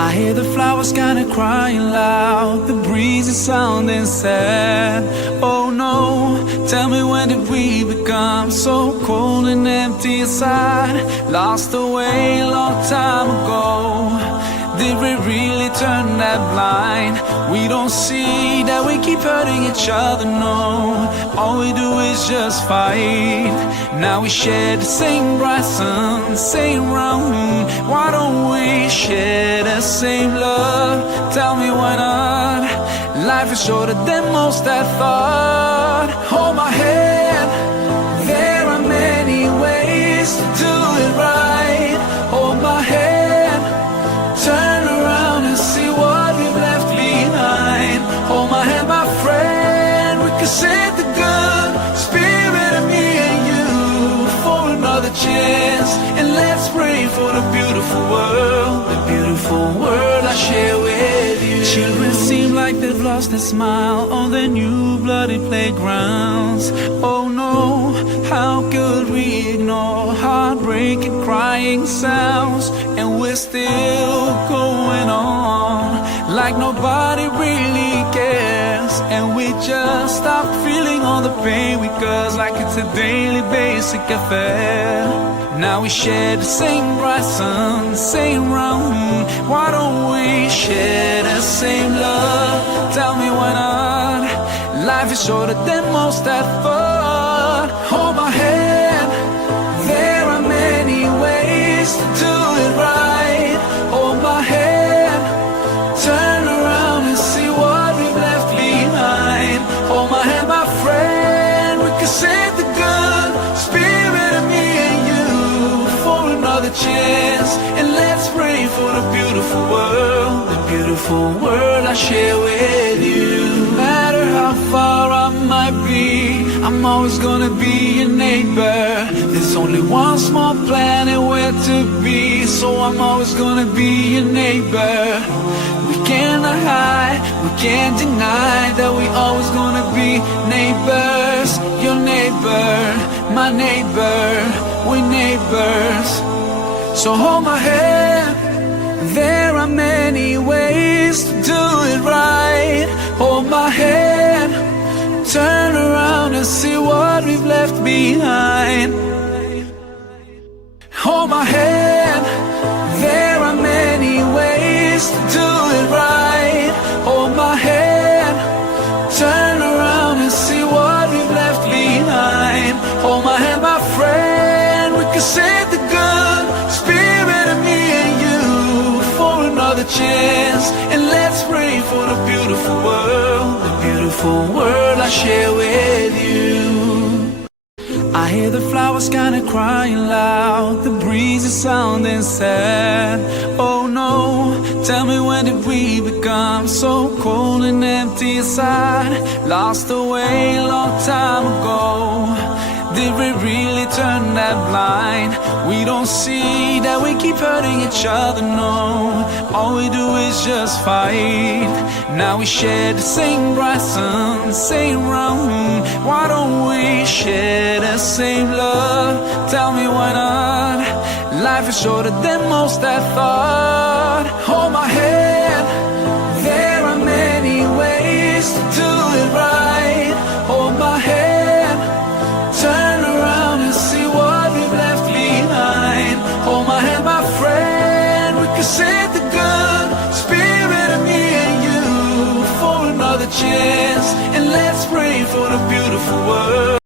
I hear the flowers kinda crying loud, the breeze is sounding sad. Oh no, tell me, when did we become so cold and empty inside? Lost away a long time ago. Did we really turn that blind? We don't see that we keep hurting each other, no. All we do is just fight. Now we share the same bright sun, same round. Why don't we share the same love? Tell me why not? Life is shorter than most I thought. Hold my hand, there are many ways to do it right. Hold my hand, turn around and see what we've left behind. Hold my hand, my friend, we can save the good spirit of me and you for another chance. And let's pray for the beautiful world I share with you. Children seem like they've lost their smile on their new bloody playgrounds. Oh no, how could we ignore heartbreaking crying sounds? And we're still going on like nobody really cares. And we just stop feeling all the pain we cause, like it's a daily basic affair. Now we share the same bright sun, same round. Why don't we share the same love? Tell me why not? Life is shorter than most I thought. Hold my hand, there are many ways to do it right. Hold my hand, turn around and see what we've left behind. Hold my hand, my friend, we can save the good spirit of me and you for another chance. And let's pray for the beautiful world I share with you. No matter how far I might be, I'm always gonna be your neighbor. There's only one small planet where to be, so I'm always gonna be your neighbor. We cannot hide, we can't deny that we always gonna be neighbors. Your neighbor, my neighbor, we neighbors. So hold my hand, there are many ways to do it right. Hold my hand, turn around and see what we've left behind. Hold my hand, there are many ways to do it right. Hold my hand, turn around and see what we've left behind. Hold my hand, my friend, we can save the good spirit of me and you for another chance. And let's pray for the beautiful world I share with you. I hear the flowers kinda crying loud, the breeze is sounding sad. Oh no, tell me, when did we become so cold and empty inside? Lost away a long time ago. Did we really turn that blind? We don't see that we keep hurting each other, no. All we do is just fight. Now we share the same bright sun, same round. Why don't we share the same love? Tell me why not? Life is shorter than most I thought. Hold my hand, there are many ways to do it right. Hold my hand, turn around and see what we've left behind. Hold my hand, my friend, we can save the good spirit of me and you for another chance. And let's pray for the beautiful world.